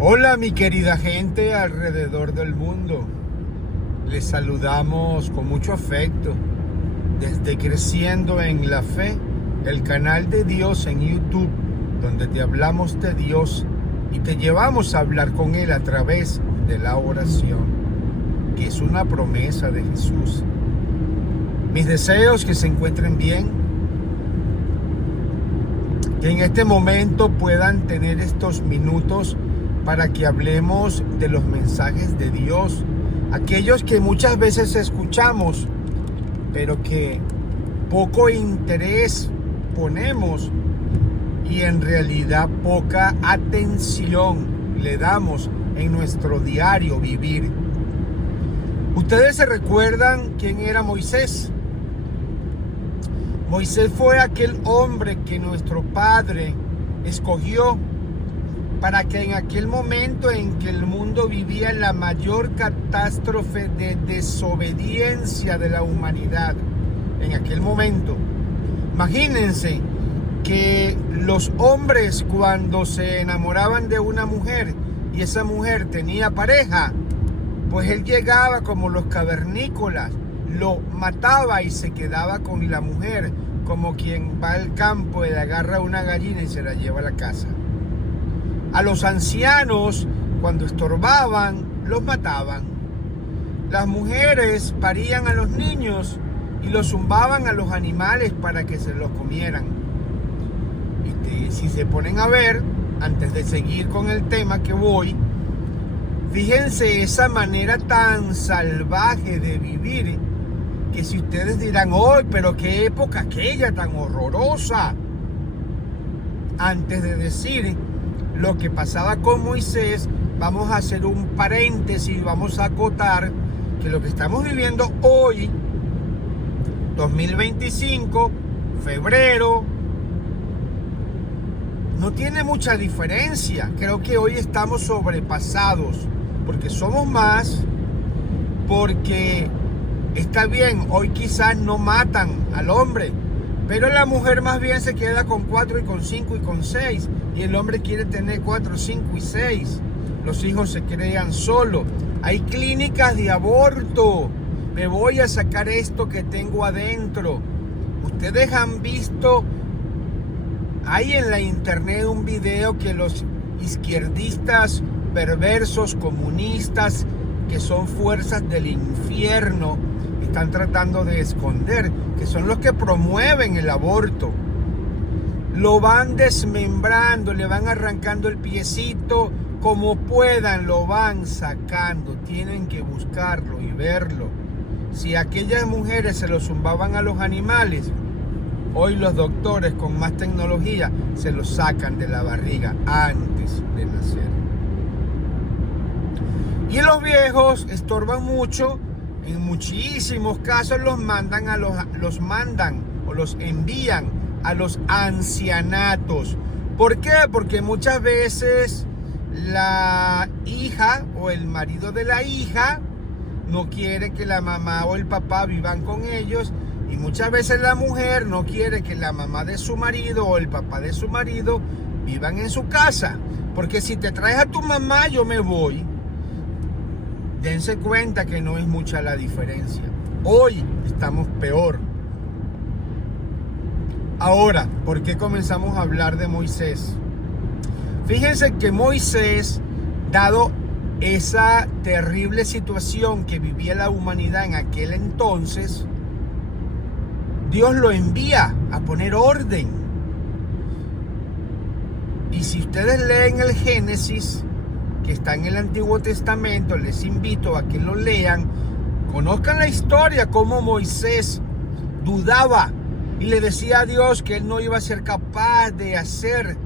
Hola mi querida gente alrededor del mundo. Les saludamos con mucho afecto desde Creciendo en la Fe, el canal de Dios en YouTube, donde te hablamos de Dios y te llevamos a hablar con Él a través de la oración, que es una promesa de Jesús. Mis deseos que se encuentren bien, que en este momento puedan tener estos minutos para que hablemos de los mensajes de Dios, aquellos que muchas veces escuchamos, pero que poco interés ponemos y en realidad poca atención le damos en nuestro diario vivir. ¿Ustedes se recuerdan quién era Moisés? Moisés fue aquel hombre que nuestro Padre escogió para que en aquel momento en que el mundo vivía la mayor catástrofe de desobediencia de la humanidad, en aquel momento, imagínense que los hombres cuando se enamoraban de una mujer y esa mujer tenía pareja, pues él llegaba como los cavernícolas, lo mataba y se quedaba con la mujer, como quien va al campo y le agarra una gallina y se la lleva a la casa. A los ancianos, cuando estorbaban, los mataban. Las mujeres parían a los niños y los zumbaban a los animales para que se los comieran. Si se ponen a ver, antes de seguir con el tema que voy, fíjense esa manera tan salvaje de vivir, que si ustedes dirán, ¡oh, pero qué época aquella tan horrorosa! Antes de decir lo que pasaba con Moisés, vamos a hacer un paréntesis y vamos a acotar que lo que estamos viviendo hoy, 2025, febrero, no tiene mucha diferencia. Creo que hoy estamos sobrepasados, porque somos más, porque está bien, hoy quizás no matan al hombre, pero la mujer más bien se queda con 4 y con 5 y con 6. Y el hombre quiere tener 4, 5 y 6. Los hijos se crean solos. Hay clínicas de aborto. Me voy a sacar esto que tengo adentro. Ustedes han visto, hay en la internet un video que los izquierdistas perversos, comunistas, que son fuerzas del infierno, están tratando de esconder, que son los que promueven el aborto. Lo van desmembrando, le van arrancando el piecito, como puedan lo van sacando. Tienen que buscarlo y verlo. Si aquellas mujeres se lo zumbaban a los animales, hoy los doctores con más tecnología se lo sacan de la barriga antes de nacer. Y los viejos estorban mucho. En muchísimos casos los envían a los ancianatos. ¿Por qué? Porque muchas veces la hija o el marido de la hija no quiere que la mamá o el papá vivan con ellos, y muchas veces la mujer no quiere que la mamá de su marido o el papá de su marido vivan en su casa, porque si te traes a tu mamá yo me voy. Dense cuenta que no es mucha la diferencia. Hoy estamos peor. Ahora, ¿por qué comenzamos a hablar de Moisés? Fíjense que Moisés, dado esa terrible situación que vivía la humanidad en aquel entonces, Dios lo envía a poner orden. Y si ustedes leen el Génesis, que está en el Antiguo Testamento, les invito a que lo lean, conozcan la historia, cómo Moisés dudaba y le decía a Dios que él no iba a ser capaz de hacer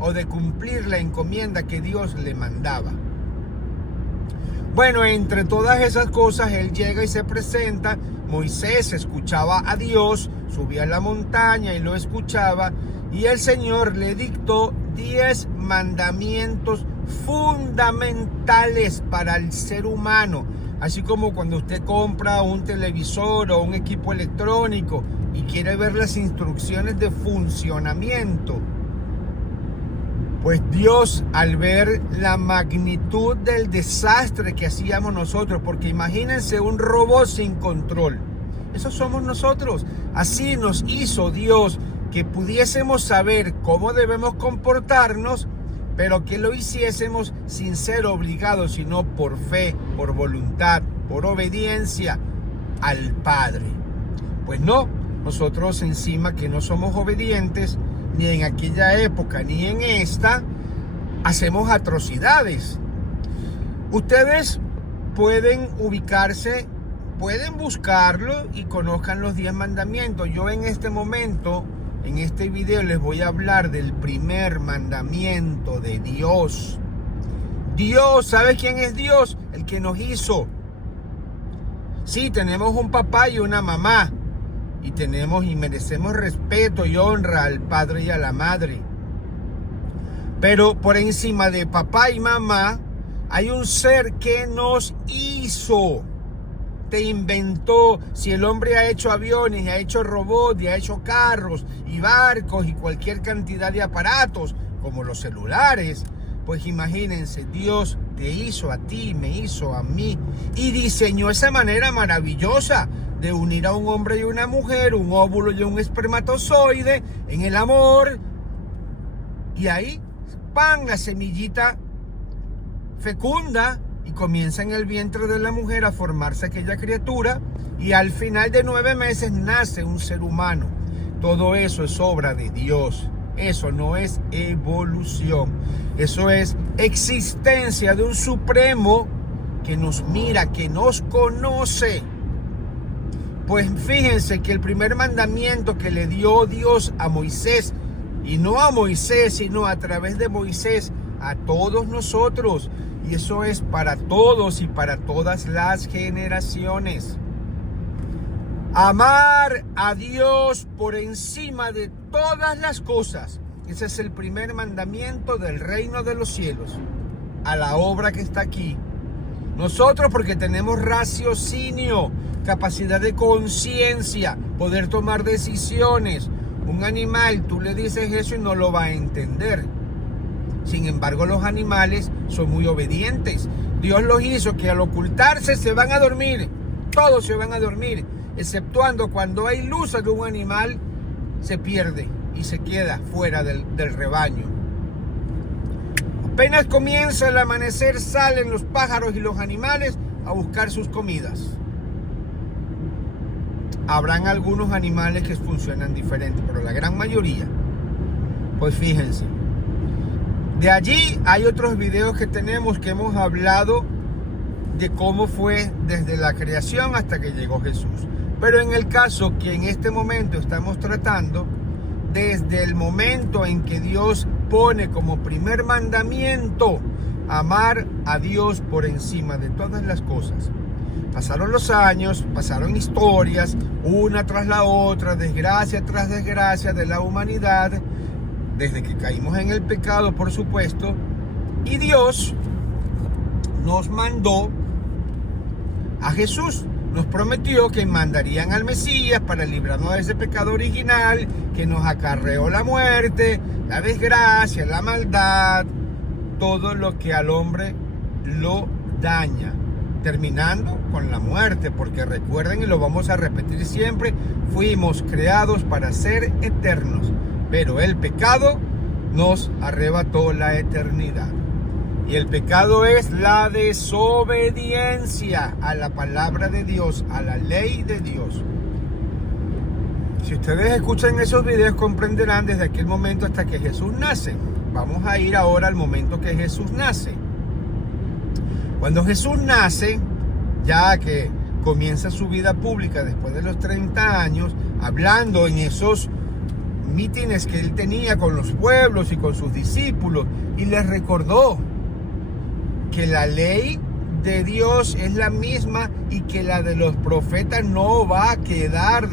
o de cumplir la encomienda que Dios le mandaba. Bueno, entre todas esas cosas, él llega y se presenta. Moisés escuchaba a Dios, subía a la montaña y lo escuchaba, y el Señor le dictó 10 mandamientos fundamentales para el ser humano. Así como cuando usted compra un televisor o un equipo electrónico y quiere ver las instrucciones de funcionamiento, Pues Dios, al ver la magnitud del desastre que hacíamos nosotros, porque imagínense un robot sin control, eso somos nosotros. Así nos hizo Dios, que pudiésemos saber cómo debemos comportarnos, pero que lo hiciésemos sin ser obligados, sino por fe, por voluntad, por obediencia al Padre. Pues no, nosotros encima que no somos obedientes, ni en aquella época, ni en esta, hacemos atrocidades. Ustedes pueden ubicarse, pueden buscarlo y conozcan los 10 mandamientos. Yo en este momento, en este video, les voy a hablar del primer mandamiento de Dios. Dios, ¿sabe quién es Dios? El que nos hizo. Sí, tenemos un papá y una mamá. Y tenemos y merecemos respeto y honra al padre y a la madre. Pero por encima de papá y mamá hay un ser que nos hizo. Te inventó. Si el hombre ha hecho aviones, y ha hecho robots, y ha hecho carros y barcos y cualquier cantidad de aparatos como los celulares, pues imagínense, Dios te hizo a ti, me hizo a mí y diseñó esa manera maravillosa de unir a un hombre y una mujer, un óvulo y un espermatozoide en el amor, y ahí, ¡pam!, la semillita fecunda y comienza en el vientre de la mujer a formarse aquella criatura, y al final de 9 meses nace un ser humano. Todo eso es obra de Dios. Eso no es evolución, eso es existencia de un supremo que nos mira, que nos conoce. Pues fíjense que el primer mandamiento que le dio Dios a Moisés, y no a Moisés, sino a través de Moisés, a todos nosotros, y eso es para todos y para todas las generaciones. Amar a Dios por encima de todas las cosas. Ese es el primer mandamiento del reino de los cielos, a la obra que está aquí. Nosotros, porque tenemos raciocinio, capacidad de conciencia, poder tomar decisiones. Un animal, tú le dices eso y no lo va a entender. Sin embargo, los animales son muy obedientes. Dios los hizo que al ocultarse se van a dormir. Todos se van a dormir, exceptuando cuando hay luz, algún animal se pierde y se queda fuera del rebaño. Apenas comienza el amanecer, salen los pájaros y los animales a buscar sus comidas. Habrán algunos animales que funcionan diferente, pero la gran mayoría, pues fíjense. De allí hay otros videos que tenemos que hemos hablado de cómo fue desde la creación hasta que llegó Jesús. Pero en el caso que en este momento estamos tratando, desde el momento en que Dios pone como primer mandamiento amar a Dios por encima de todas las cosas. Pasaron los años, pasaron historias, una tras la otra, desgracia tras desgracia de la humanidad, desde que caímos en el pecado, por supuesto, y Dios nos mandó a Jesús. Nos prometió que mandarían al Mesías para librarnos de ese pecado original que nos acarreó la muerte, la desgracia, la maldad, todo lo que al hombre lo daña, terminando con la muerte, porque recuerden, y lo vamos a repetir siempre, fuimos creados para ser eternos, pero el pecado nos arrebató la eternidad. Y el pecado es la desobediencia a la palabra de Dios, a la ley de Dios. Si ustedes escuchan esos videos, comprenderán desde aquel momento hasta que Jesús nace. Vamos a ir ahora al momento que Jesús nace. Cuando Jesús nace, ya que comienza su vida pública después de los 30 años, hablando en esos mítines que él tenía con los pueblos y con sus discípulos, y les recordó que la ley de Dios es la misma y que la de los profetas no va a quedar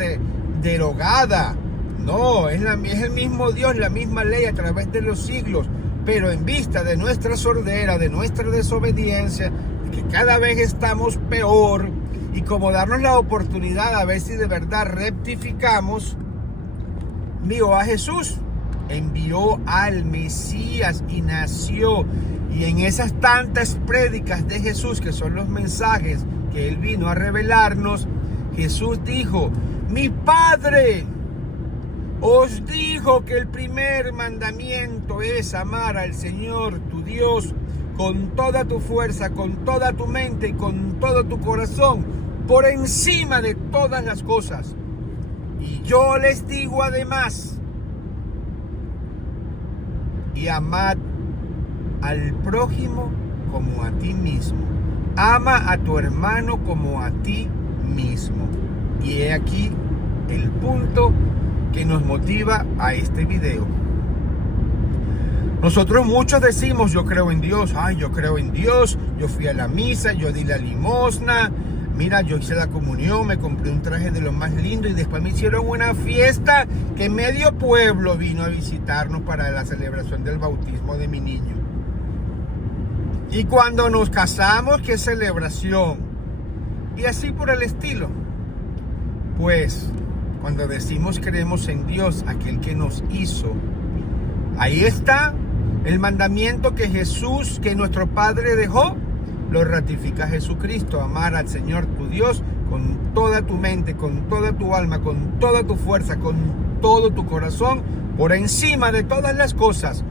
derogada. No, es el mismo Dios, la misma ley a través de los siglos, pero en vista de nuestra sordera, de nuestra desobediencia, que cada vez estamos peor, y como darnos la oportunidad a ver si de verdad rectificamos, envió a Jesús envió al Mesías y nació. Y en esas tantas prédicas de Jesús, que son los mensajes que Él vino a revelarnos, Jesús dijo: mi Padre os dijo que el primer mandamiento es amar al Señor tu Dios con toda tu fuerza, con toda tu mente y con todo tu corazón, por encima de todas las cosas. Y yo les digo además: y amad al prójimo como a ti mismo. Ama a tu hermano como a ti mismo. Y he aquí el punto que nos motiva a este video. Nosotros muchos decimos: yo creo en Dios. Ay, yo creo en Dios. Yo fui a la misa, yo di la limosna. Mira, yo hice la comunión, me compré un traje de lo más lindo y después me hicieron una fiesta que medio pueblo vino a visitarnos para la celebración del bautismo de mi niño. Y cuando nos casamos, ¿qué celebración? Y así por el estilo. Pues, cuando decimos creemos en Dios, aquel que nos hizo, ahí está el mandamiento que Jesús, que nuestro Padre dejó, lo ratifica Jesucristo: amar al Señor tu Dios con toda tu mente, con toda tu alma, con toda tu fuerza, con todo tu corazón, por encima de todas las cosas,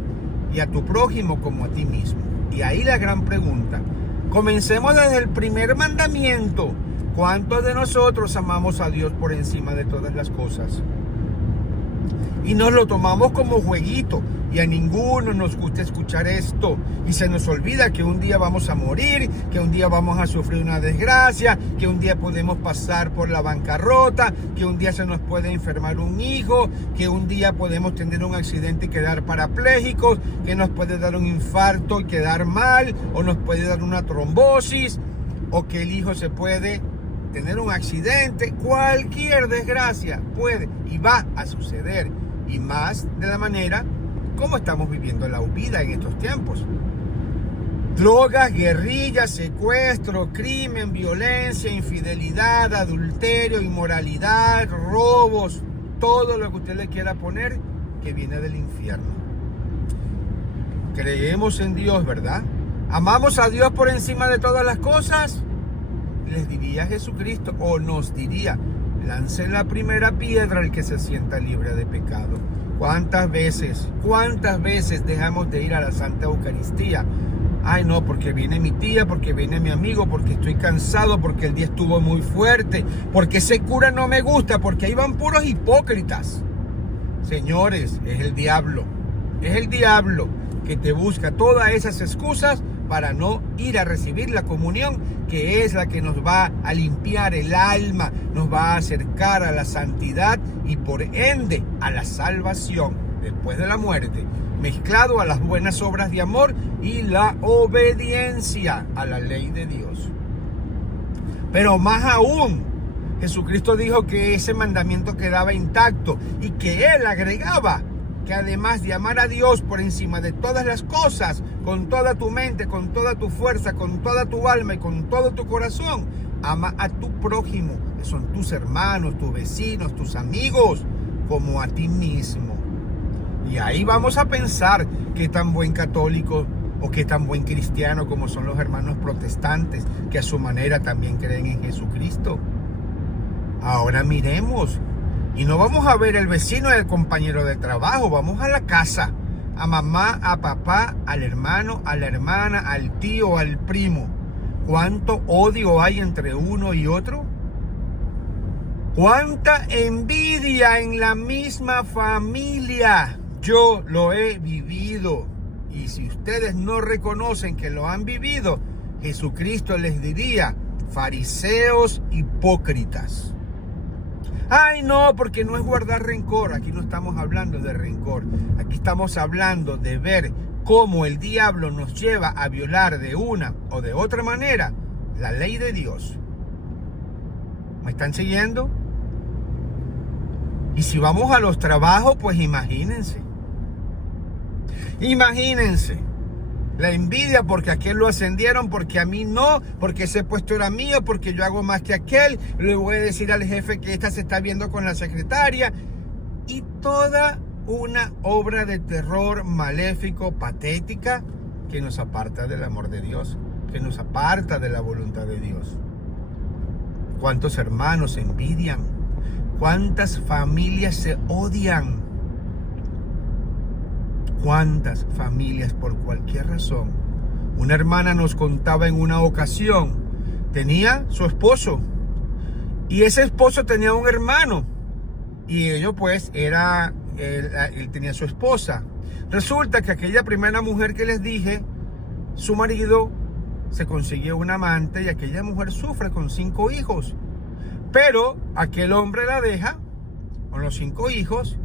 y a tu prójimo como a ti mismo. Y ahí la gran pregunta. Comencemos desde el primer mandamiento. ¿Cuántos de nosotros amamos a Dios por encima de todas las cosas? Y nos lo tomamos como jueguito. Y a ninguno nos gusta escuchar esto. Y se nos olvida que un día vamos a morir, que un día vamos a sufrir una desgracia, que un día podemos pasar por la bancarrota, que un día se nos puede enfermar un hijo, que un día podemos tener un accidente y quedar parapléjicos, que nos puede dar un infarto y quedar mal, o nos puede dar una trombosis, o que el hijo se puede tener un accidente. Cualquier desgracia puede y va a suceder. Y más de la manera como estamos viviendo la vida en estos tiempos. Drogas, guerrillas, secuestro, crimen, violencia, infidelidad, adulterio, inmoralidad, robos, todo lo que usted le quiera poner que viene del infierno. Creemos en Dios, ¿verdad? ¿Amamos a Dios por encima de todas las cosas? Les diría Jesucristo, o nos diría: lancen la primera piedra al que se sienta libre de pecado. ¿Cuántas veces dejamos de ir a la Santa Eucaristía? Ay, no, porque viene mi tía, porque viene mi amigo, porque estoy cansado, porque el día estuvo muy fuerte, porque ese cura no me gusta, porque ahí van puros hipócritas. Señores, es el diablo que te busca todas esas excusas para no ir a recibir la comunión, que es la que nos va a limpiar el alma, nos va a acercar a la santidad y por ende a la salvación después de la muerte, mezclado a las buenas obras de amor y la obediencia a la ley de Dios. Pero más aún, Jesucristo dijo que ese mandamiento quedaba intacto y que Él agregaba que además de amar a Dios por encima de todas las cosas, con toda tu mente, con toda tu fuerza, con toda tu alma y con todo tu corazón, ama a tu prójimo, que son tus hermanos, tus vecinos, tus amigos, como a ti mismo. Y ahí vamos a pensar qué tan buen católico o qué tan buen cristiano como son los hermanos protestantes, que a su manera también creen en Jesucristo. Ahora miremos. Y no vamos a ver el vecino y el compañero de trabajo, vamos a la casa, a mamá, a papá, al hermano, a la hermana, al tío, al primo. ¿Cuánto odio hay entre uno y otro? ¿Cuánta envidia en la misma familia? Yo lo he vivido. Y si ustedes no reconocen que lo han vivido, Jesucristo les diría: fariseos hipócritas. Ay, no, porque no es guardar rencor. Aquí no estamos hablando de rencor. Aquí estamos hablando de ver cómo el diablo nos lleva a violar de una o de otra manera la ley de Dios. ¿Me están siguiendo? Y si vamos a los trabajos, pues imagínense. Imagínense. La envidia porque a aquel lo ascendieron, porque a mí no, porque ese puesto era mío, porque yo hago más que aquel. Le voy a decir al jefe que esta se está viendo con la secretaria. Y toda una obra de terror maléfico, patética, que nos aparta del amor de Dios, que nos aparta de la voluntad de Dios. ¿Cuántos hermanos se envidian? ¿Cuántas familias se odian? ¿Cuántas familias por cualquier razón? Una hermana nos contaba en una ocasión, tenía su esposo y ese esposo tenía un hermano y ellos pues él tenía su esposa. Resulta que aquella primera mujer que les dije, su marido se consiguió un amante y aquella mujer sufre con 5 hijos. Pero aquel hombre la deja con los 5 hijos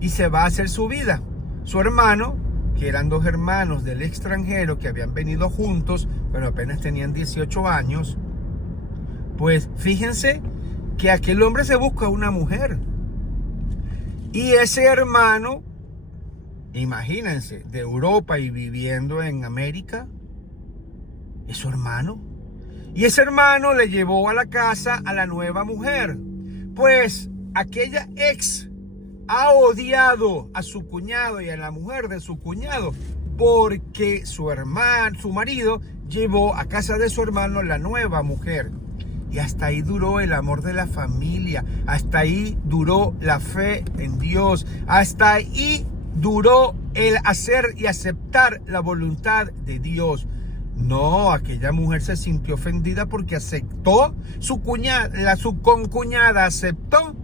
y se va a hacer su vida. Su hermano, que eran 2 hermanos del extranjero que habían venido juntos, pero apenas tenían 18 años, pues fíjense que aquel hombre se busca una mujer. Y ese hermano, imagínense, de Europa y viviendo en América, es su hermano. Y ese hermano le llevó a la casa a la nueva mujer. Pues aquella ex ha odiado a su cuñado y a la mujer de su cuñado porque su marido llevó a casa de su hermano la nueva mujer. Y hasta ahí duró el amor de la familia, hasta ahí duró la fe en Dios, hasta ahí duró el hacer y aceptar la voluntad de Dios. No, aquella mujer se sintió ofendida porque aceptó su concuñada aceptó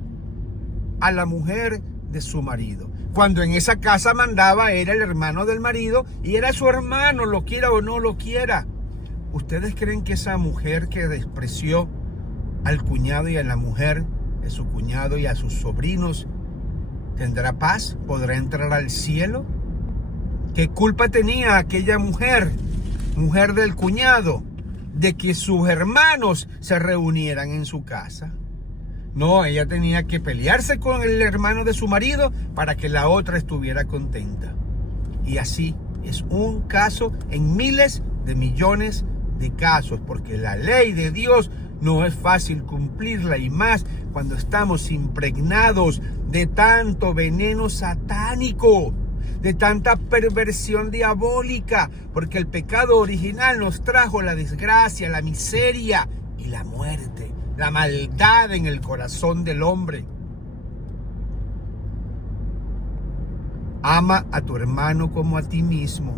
a la mujer de su marido. Cuando en esa casa mandaba era el hermano del marido y era su hermano, lo quiera o no lo quiera. ¿Ustedes creen que esa mujer que despreció al cuñado y a la mujer de su cuñado y a sus sobrinos tendrá paz? ¿Podrá entrar al cielo? ¿Qué culpa tenía aquella mujer del cuñado, de que sus hermanos se reunieran en su casa? No, ella tenía que pelearse con el hermano de su marido para que la otra estuviera contenta. Y así es un caso en miles de millones de casos, porque la ley de Dios no es fácil cumplirla, y más cuando estamos impregnados de tanto veneno satánico, de tanta perversión diabólica, porque el pecado original nos trajo la desgracia, la miseria y la muerte, la maldad en el corazón del hombre. Ama a tu hermano como a ti mismo.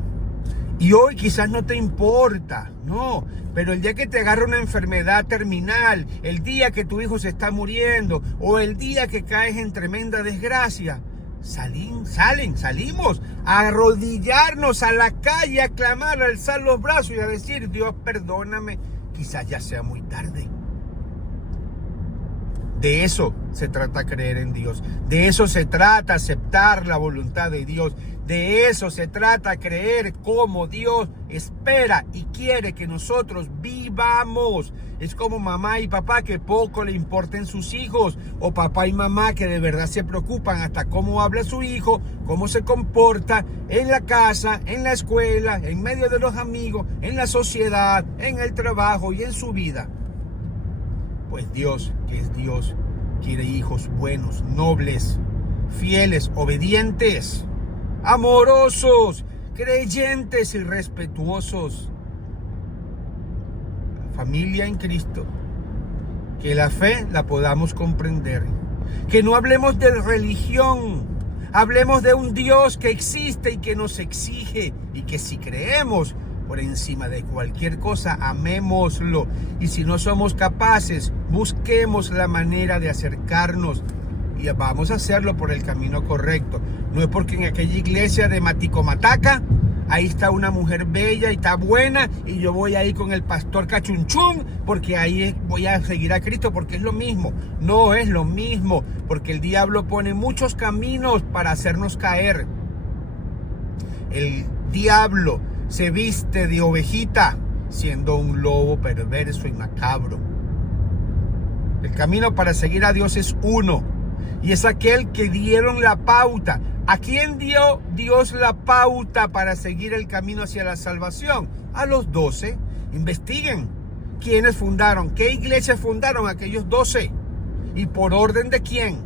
Y hoy quizás no te importa, no, pero el día que te agarra una enfermedad terminal, el día que tu hijo se está muriendo o el día que caes en tremenda desgracia, salimos a arrodillarnos a la calle, a clamar, a alzar los brazos y a decir: Dios, perdóname, quizás ya sea muy tarde. De eso se trata creer en Dios. De eso se trata aceptar la voluntad de Dios. De eso se trata creer como Dios espera y quiere que nosotros vivamos. Es como mamá y papá que poco le importen sus hijos, o papá y mamá que de verdad se preocupan hasta cómo habla su hijo, cómo se comporta en la casa, en la escuela, en medio de los amigos, en la sociedad, en el trabajo y en su vida. Pues Dios, que es Dios, quiere hijos buenos, nobles, fieles, obedientes, amorosos, creyentes y respetuosos. Familia en Cristo, que la fe la podamos comprender, que no hablemos de religión, hablemos de un Dios que existe y que nos exige, y que si creemos por encima de cualquier cosa, amémoslo. Y si no somos capaces, busquemos la manera de acercarnos y vamos a hacerlo por el camino correcto. No es porque en aquella iglesia de Maticomataca ahí está una mujer bella y está buena y yo voy ahí con el pastor cachunchún porque ahí voy a seguir a Cristo, porque es lo mismo. No es lo mismo, porque el diablo pone muchos caminos para hacernos caer. El diablo se viste de ovejita siendo un lobo perverso y macabro. El camino para seguir a Dios es uno, y es aquel que dieron la pauta. ¿A quién dio Dios la pauta para seguir el camino hacia la salvación? A los 12. Investiguen quiénes fundaron, qué iglesias fundaron aquellos 12 y por orden de quién.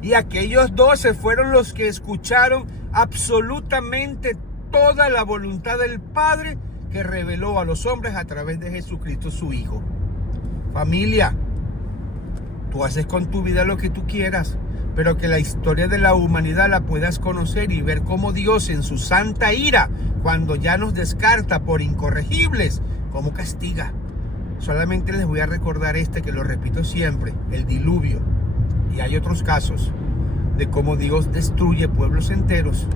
Y aquellos 12 fueron los que escucharon absolutamente toda la voluntad del Padre que reveló a los hombres a través de Jesucristo su Hijo. Familia, tú haces con tu vida lo que tú quieras, pero que la historia de la humanidad la puedas conocer y ver cómo Dios en su santa ira, cuando ya nos descarta por incorregibles, cómo castiga. Solamente les voy a recordar que lo repito siempre, el diluvio. Y hay otros casos de cómo Dios destruye pueblos enteros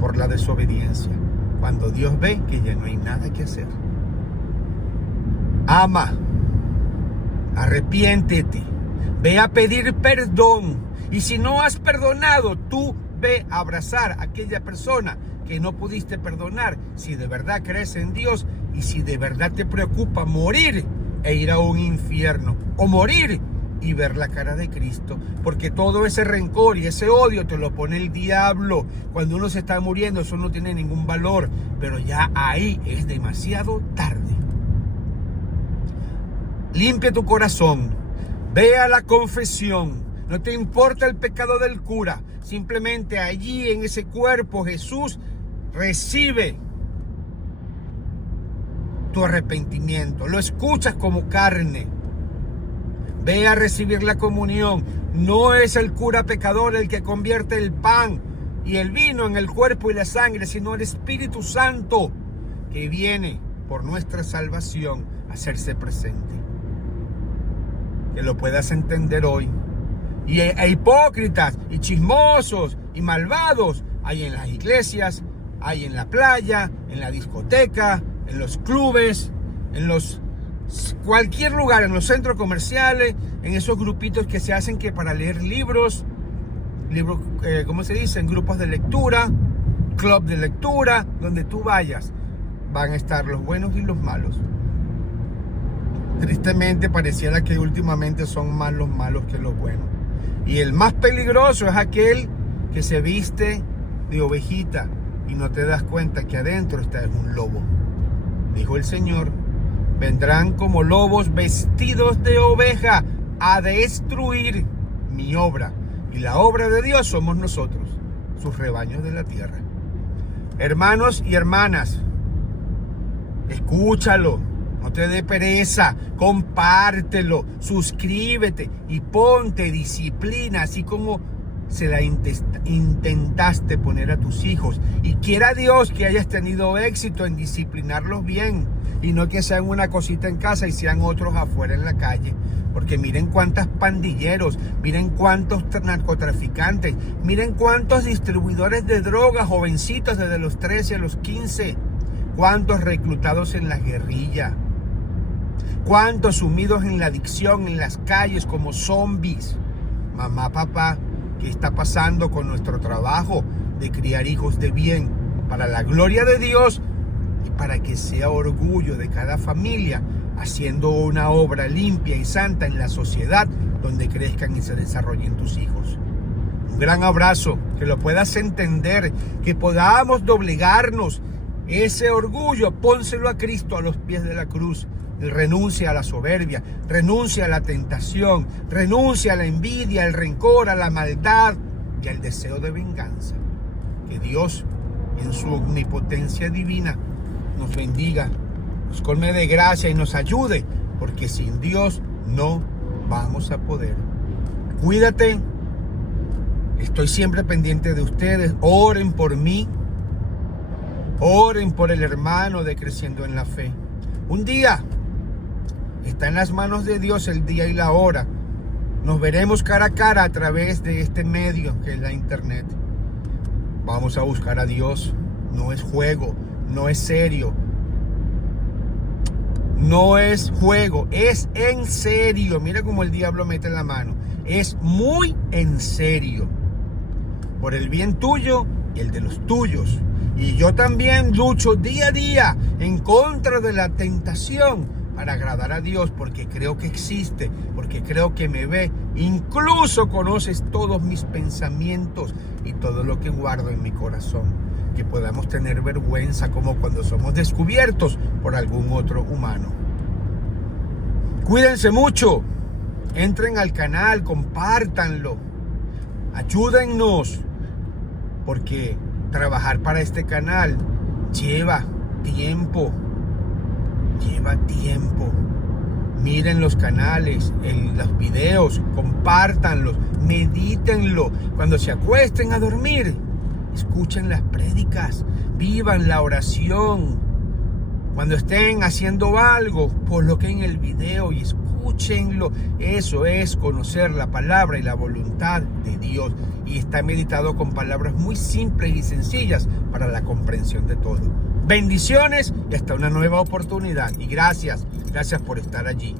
por la desobediencia, cuando Dios ve que ya no hay nada que hacer. Ama, arrepiéntete, ve a pedir perdón. Y si no has perdonado, tú ve a abrazar a aquella persona que no pudiste perdonar, si de verdad crees en Dios y si de verdad te preocupa morir e ir a un infierno, o morir y ver la cara de Cristo, porque todo ese rencor y ese odio te lo pone el diablo. Cuando uno se está muriendo, eso no tiene ningún valor, pero ya ahí es demasiado tarde. Limpia tu corazón, ve a la confesión. No te importa el pecado del cura, simplemente allí en ese cuerpo Jesús recibe tu arrepentimiento, lo escuchas como carne. Ve a recibir la comunión. No es el cura pecador el que convierte el pan y el vino en el cuerpo y la sangre, sino el Espíritu Santo que viene por nuestra salvación a hacerse presente. Que lo puedas entender hoy. Y hipócritas y chismosos y malvados hay en las iglesias, hay en la playa, en la discoteca, en los clubes, en cualquier lugar, en los centros comerciales, en esos grupitos que se hacen que para leer libros, ¿cómo se dice? En grupos de lectura, club de lectura, donde tú vayas, van a estar los buenos y los malos. Tristemente pareciera que últimamente son más los malos que los buenos. Y el más peligroso es aquel que se viste de ovejita y no te das cuenta que adentro está un lobo. Dijo el Señor: vendrán como lobos vestidos de oveja a destruir mi obra. Y la obra de Dios somos nosotros, sus rebaños de la tierra. Hermanos y hermanas, escúchalo, no te dé pereza, compártelo, suscríbete y ponte disciplina, así como se la intentaste poner a tus hijos. Y quiera Dios que hayas tenido éxito en disciplinarlos bien y no que sean una cosita en casa y sean otros afuera en la calle. Porque miren cuántos pandilleros, miren cuántos narcotraficantes, miren cuántos distribuidores de drogas, jovencitos desde los 13 a los 15, cuántos reclutados en la guerrilla, cuántos sumidos en la adicción en las calles como zombies. Mamá, papá, ¿qué está pasando con nuestro trabajo de criar hijos de bien para la gloria de Dios y para que sea orgullo de cada familia, haciendo una obra limpia y santa en la sociedad donde crezcan y se desarrollen tus hijos? Un gran abrazo, que lo puedas entender, que podamos doblegarnos. Ese orgullo, pónselo a Cristo a los pies de la cruz. Renuncia a la soberbia, renuncia a la tentación, renuncia a la envidia, al rencor, a la maldad y al deseo de venganza. Que Dios, en su omnipotencia divina, nos bendiga, nos colme de gracia y nos ayude, porque sin Dios no vamos a poder. Cuídate, estoy siempre pendiente de ustedes. Oren por mí, oren por el hermano de Creciendo en la Fe. Un día está en las manos de Dios el día y la hora. Nos veremos cara a cara a través de este medio que es la internet. Vamos a buscar a Dios. No es juego, no es serio, no es juego, es en serio. Mira cómo el diablo mete la mano. Es muy en serio, por el bien tuyo y el de los tuyos. Y yo también lucho día a día en contra de la tentación para agradar a Dios, porque creo que existe, porque creo que me ve. Incluso conoces todos mis pensamientos y todo lo que guardo en mi corazón. Que podamos tener vergüenza como cuando somos descubiertos por algún otro humano. Cuídense mucho. Entren al canal, compártanlo. Ayúdennos, porque trabajar para este canal lleva tiempo. Miren los canales, los videos, compártanlos, medítenlo. Cuando se acuesten a dormir, escuchen las prédicas, vivan la oración. Cuando estén haciendo algo, coloquen el video y escúchenlo. Eso es conocer la palabra y la voluntad de Dios. Y está meditado con palabras muy simples y sencillas para la comprensión de todo. Bendiciones y hasta una nueva oportunidad. Y gracias por estar allí.